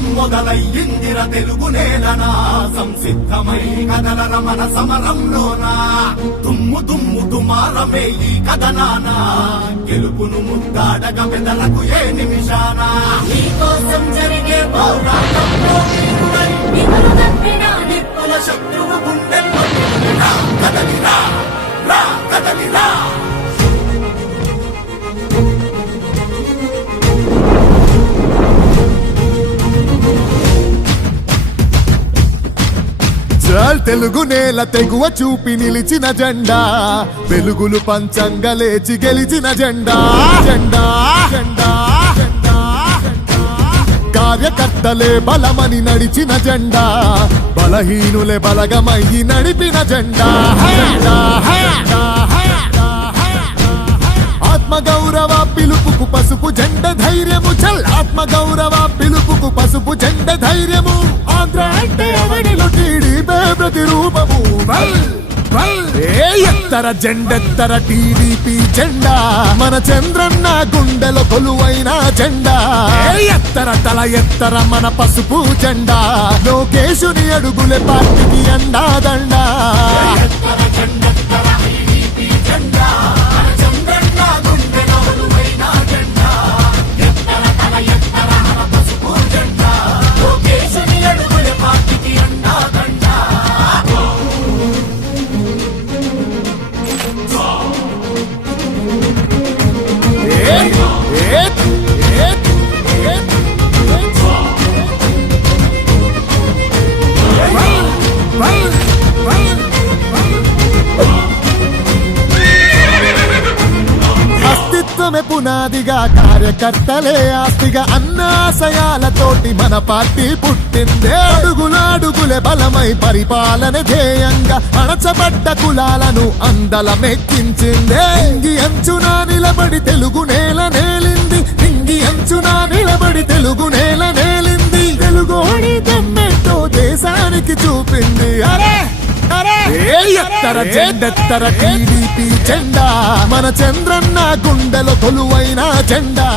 ఉద్యమం మొదలయ్యిందిర తెలుగు నేలనా సంసిద్ధమై కదలర మన సమరంలోనా దుమ్ము దుమ్ము దుమారమే ఈ కథనానా గెలుపును ముద్దాడగ పెదలకు ఏ నిమిషానా నీకోసం జరిగే పోరాటంలో వీరుడై నిన్ను తప్పిన నిప్పుల శత్రువు గుండెల్లో కదలిరా రా కదలిరా తెలుగు నేల తెగువ చూపి నిలిచిన జెండా వెలుగులు పంచంగా లేచి గెలిచిన జెండా జెండా జెండా జెండా కార్యకర్తలే బలమని నడిచిన జెండా బలహీనులే బలగమయ్యి నడిపిన జెండా జెండా ఆత్మగౌరవ పిలుపుకు పసుపు జెండ ధైర్యము చల్ ఆత్మగౌరవ పిలుపుకు పసుపు జెండ ధైర్యము ఆంధ్ర అంటే అవనిలో టీడీపీ ప్రతిరూపము ఎత్తర జెండెత్తర టీడీపీ జెండా మన చంద్రన్న గుండెలో కొలువైన జెండా ఎత్తర తల ఎత్తర మన పసుపు జెండా లోకేశుని అడుగులే పార్టీకి అండా దండా అస్తిత్వమే పునాదిగా కార్యకర్తలే ఆస్తిగా అన్నాశయాలతోటి మన పార్టీ పుట్టిందే అడుగులే బలమై పరిపాలన ధ్యేయంగా అణచబడ్డ కులాలను అందలమెక్కించిందే ఇంగి అంచున నిలబడి తెలుగు నేల నేలింది ఇంగి అంచున నిలబడి తెలుగు నేల నేలింది తెలుగోడి దమ్మెంతో దేశానికి చూపింది అరే ఎత్తర జెండెత్తర టీడీపీ జెండా మన చంద్రన్న గుండెలో కొలువైన జెండా